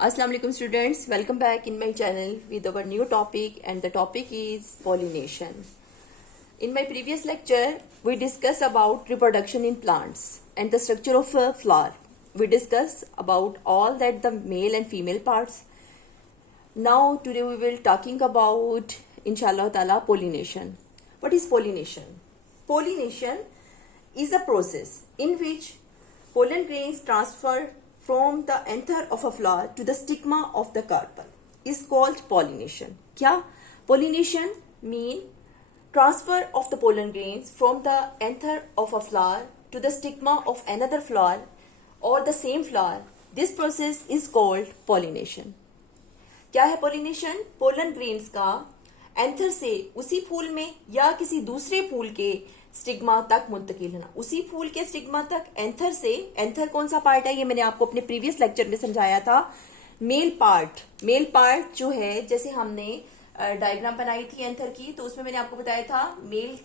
Assalamu alaikum students, welcome back in my channel with our new topic, and the topic is pollination. In my previous lecture we discussed about reproduction in plants and the structure of a flower. We discussed about all that the male and female parts. Now today we will talking about inshallah ta'ala pollination. What is pollination? Pollination is a process in which pollen grains transfer from the anther of a flower to the stigma of the carpel is called pollination. क्या? Pollination mean transfer of the pollen grains from the anther of a flower to the stigma of another flower or the same flower. This process is called pollination. क्या है pollination? Pollen grains का anther से उसी फूल में या किसी दूसरे फूल के स्टिग्मा तक मुंतकिल होना. उसी फूल के स्टिग्मा तक एंथर से, एंथर कौन सा पार्ट है ये मैंने आपको अपने प्रीवियस लेक्चर में समझाया था. मेल पार्ट जो है, जैसे हमने डायग्राम बनाई थी एंथर की, तो उसमें मैंने आपको बताया था मेल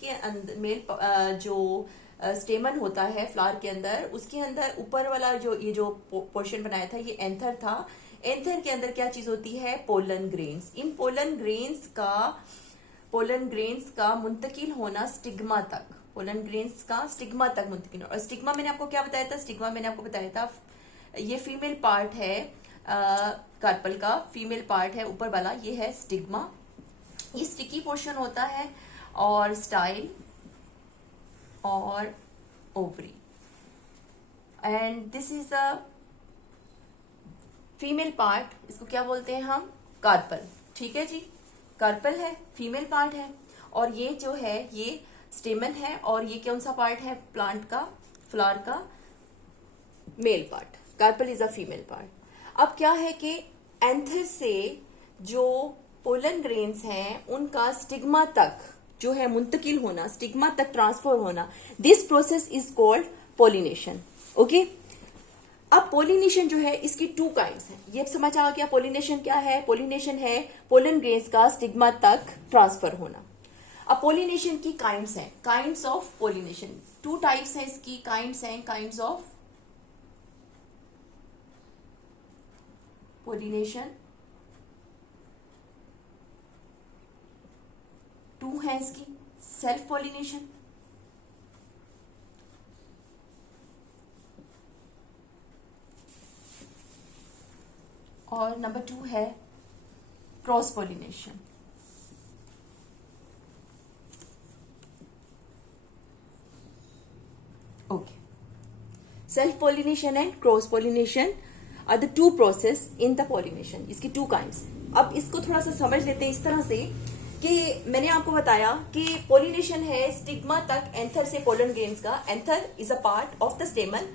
जो स्टेमन होता है फ्लावर के अंदर, उसके अंदर ऊपर वाला जो पोर्शन बनाया था ये एंथर था. एंथर के अंदर क्या चीज होती है? Pollen grains. इन पोलन ग्रेन्स का मुंतकिल होना स्टिग्मा तक, पोलन ग्रेन्स का स्टिग्मा तक मुंतकिल होना. और स्टिग्मा मैंने आपको क्या बताया था? स्टिग्मा मैंने आपको बताया था ये फीमेल पार्ट है कार्पल का, फीमेल पार्ट है ऊपर वाला, ये है स्टिग्मा. ये स्टिकी पोर्शन होता है और स्टाइल और ovary, and this is a female part. इसको क्या बोलते हैं हम? कार्पल. ठीक है जी, कार्पल है, फीमेल पार्ट है. और ये जो है ये स्टेमन है, और ये कौन सा पार्ट है प्लांट का, फ्लावर का? Male part. Carpel is a female part. अब क्या है कि एंथर से जो पोलन ग्रेन्स हैं उनका स्टिग्मा तक जो है मुंतकिल होना, स्टिग्मा तक ट्रांसफर होना, this process is called pollination. Okay. अब पोलिनेशन जो है इसकी टू काइंड्स हैं. ये समझ आ गया पोलिनेशन क्या है? पोलिनेशन है पोलन ग्रेन्स का स्टिग्मा तक ट्रांसफर होना. अब पोलिनेशन की काइंड्स हैं, kinds of pollination. Two types हैं इसकी, काइंड्स हैं, काइंड्स ऑफ पोलिनेशन. टू है इसकी. सेल्फ पोलिनेशन और नंबर 2 है cross pollination. Okay. Self pollination and cross pollination are the two process in the pollination. इसकी टू काइंड्स. अब इसको थोड़ा सा समझ लेते हैं इस तरह से कि मैंने आपको बताया कि पोलिनेशन है स्टिग्मा तक एंथर से पोलन ग्रेन्स का. Anther is a part of the स्टेमन.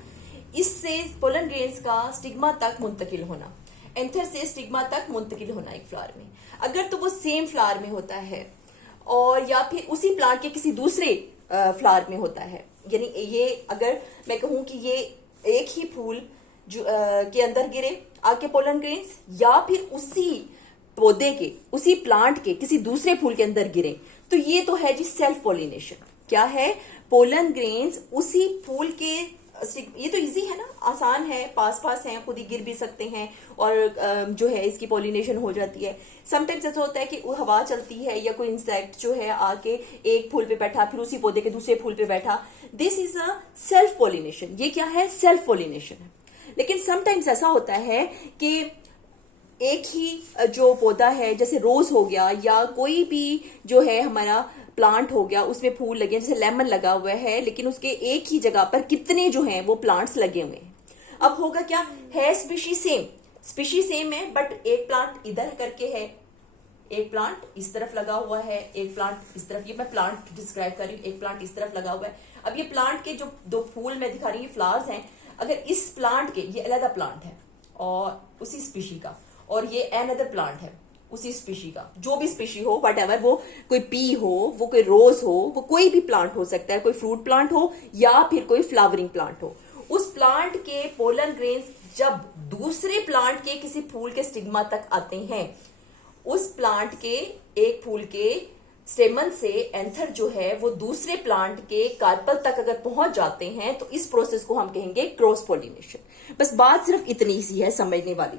इससे पोलन ग्रेन्स का स्टिग्मा तक मुंतकिल होना, एंथर से स्टिग्मा तक मुंतकिल होना एक फ्लावर में. अगर तो वो सेम फ्लावर में होता है और या फिर उसी प्लांट के किसी दूसरे फ्लावर में होता है, यानी ये अगर मैं कहूं कि ये एक ही फूल के अंदर गिरे आके पोलन ग्रेन्स, या फिर उसी पौधे के, उसी प्लांट के किसी दूसरे फूल के अंदर गिरे, तो ये तो है जी सेल्फ पोलिनेशन. क्या है? पोलन ग्रेन्स उसी फूल के, ये तो इजी है ना, आसान है, पास हैं, खुद ही गिर भी सकते हैं और जो है इसकी पोलिनेशन हो जाती है. समटाइम्स ऐसा होता है कि हवा चलती है या कोई इंसेक्ट जो है आके एक फूल पे बैठा, फिर उसी पौधे के दूसरे फूल पे बैठा. This is a self pollination. ये क्या है? सेल्फ पोलिनेशन है. लेकिन समटाइम्स ऐसा होता है कि एक ही जो पौधा है, जैसे रोज हो गया या कोई भी जो है हमारा प्लांट हो गया, उसमें फूल लगे, जैसे लेमन लगा हुआ है, लेकिन उसके एक ही जगह पर कितने जो हैं वो प्लांट्स लगे हुए हैं. अब होगा क्या है? स्पीशी सेम है, बट एक प्लांट इधर करके है, एक प्लांट इस तरफ लगा हुआ है, एक प्लांट इस तरफ. ये मैं प्लांट डिस्क्राइब कर रही हूँ. एक प्लांट इस तरफ लगा हुआ है. अब ये प्लांट के जो दो फूल मैं दिखा रही हूँ, फ्लावर्स हैं, अगर इस प्लांट के, ये अलग प्लांट है और उसी स्पीशी का, और ये अनदर प्लांट है उसी स्पीशी का, जो भी स्पीशी हो, व्हाटएवर, वो कोई पी हो, वो कोई रोज हो, वो कोई भी प्लांट हो सकता है, कोई फ्रूट प्लांट हो या फिर कोई फ्लावरिंग प्लांट हो. उस प्लांट के पोलन ग्रेन्स जब दूसरे प्लांट के किसी फूल के स्टिग्मा तक आते हैं, उस प्लांट के एक फूल के स्टेमन से एंथर जो है वो दूसरे प्लांट के कार्पल तक अगर पहुंच जाते हैं तो इस प्रोसेस को हम कहेंगे क्रॉस पोलिनेशन. बस बात सिर्फ इतनी सी है समझने वाली.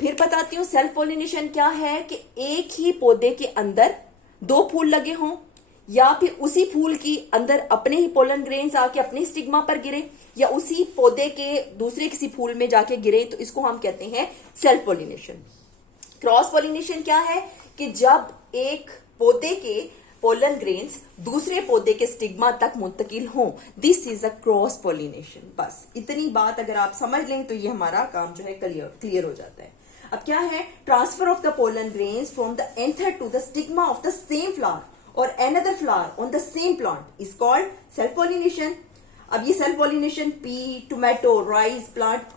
फिर बताती हूँ सेल्फ पॉलिनेशन क्या है, कि एक ही पौधे के अंदर 2 फूल लगे हों, या फिर उसी फूल की अंदर अपने ही पोलन ग्रेन्स आके अपने स्टिग्मा पर गिरे, या उसी पौधे के दूसरे किसी फूल में जाके गिरे, तो इसको हम कहते हैं सेल्फ पॉलिनेशन। क्रॉस पॉलिनेशन क्या है, कि जब एक पौधे के पोलन ग्रेन्स दूसरे पौधे के स्टिग्मा तक मुंतकिल हों, this is a cross pollination. बस इतनी बात अगर आप समझ लें तो ये हमारा काम जो है क्लियर हो जाता है। अब क्या है, transfer of the pollen grains from the anther to the stigma of the same flower और another flower on the same plant is called self pollination. अब ये self pollination pea, tomato, rice plant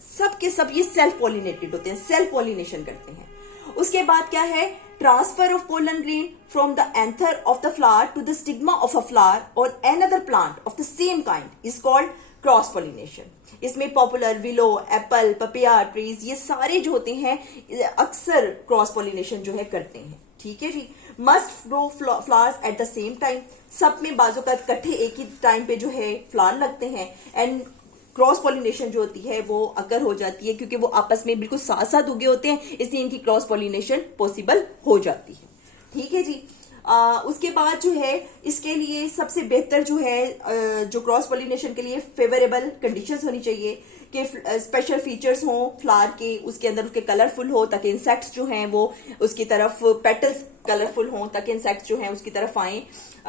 सब के सब ये self pollinated होते हैं, self pollination करते हैं। उसके बाद क्या है, transfer of pollen grain from the anther of the flower to the stigma of a flower और another plant of the same kind is called cross pollination. इसमें poplar, willow, apple, papaya trees ये सारे जो होते हैं अक्सर cross pollination जो है करते हैं। ठीक है जी। Must grow flowers at the same time, सब में बाजू का इकट्ठे एक ही टाइम पे जो है फ्लावर लगते हैं। एंड क्रॉस पॉलिनेशन जो होती है वो अकर हो जाती है क्योंकि वो आपस में बिल्कुल साथ साथ उगे होते हैं, इसलिए इनकी क्रॉस पॉलिनेशन पॉसिबल हो जाती है। ठीक है जी। उसके बाद जो है इसके लिए सबसे बेहतर जो है जो क्रॉस पॉलिनेशन के लिए फेवरेबल कंडीशंस होनी चाहिए, कि स्पेशल फीचर्स हों फ्लावर के, उसके अंदर उसके कलरफुल हो ताकि इंसेक्ट्स जो हैं वो उसकी तरफ, पेटल्स कलरफुल हों ताकि इंसेक्ट्स जो हैं उसकी तरफ आए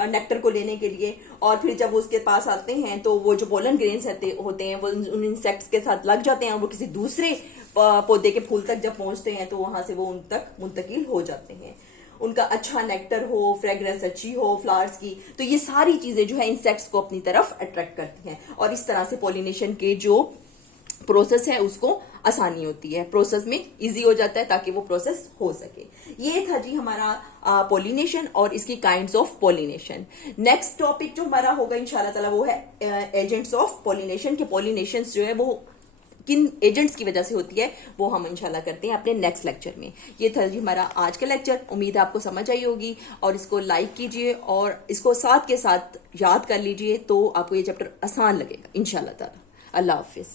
नेक्टर को लेने के लिए। और फिर जब वो उसके पास आते हैं तो वो जो पोलन ग्रेन्स होते हैं वो उन इंसेक्ट्स के साथ लग जाते हैं और वो किसी दूसरे पौधे के फूल तक जब पहुंचते हैं तो वहां से वो उन तक मुंतकिल हो जाते हैं। उनका अच्छा नेक्टर हो, फ्रेग्रेंस अच्छी हो फ्लावर्स की, तो ये सारी चीजें जो है इंसेक्ट्स को अपनी तरफ अट्रैक्ट करती हैं और इस तरह से पॉलिनेशन के जो प्रोसेस है उसको आसानी होती है, प्रोसेस में इजी हो जाता है ताकि वो प्रोसेस हो सके। ये था जी हमारा पॉलिनेशन और इसकी kinds of pollination. Next topic जो हमारा होगा इंशाल्लाह ताला वो है एजेंट्स ऑफ पॉलिनेशन, के पॉलिनेशन जो है वो किन एजेंट्स की वजह से होती है वो हम इंशाल्लाह करते हैं अपने नेक्स्ट लेक्चर में। ये था जी हमारा आज का लेक्चर, उम्मीद है आपको समझ आई होगी और इसको लाइक कीजिए और इसको साथ के साथ याद कर लीजिए तो आपको ये चैप्टर आसान लगेगा इंशाल्लाह ताला। अल्लाह हाफिज।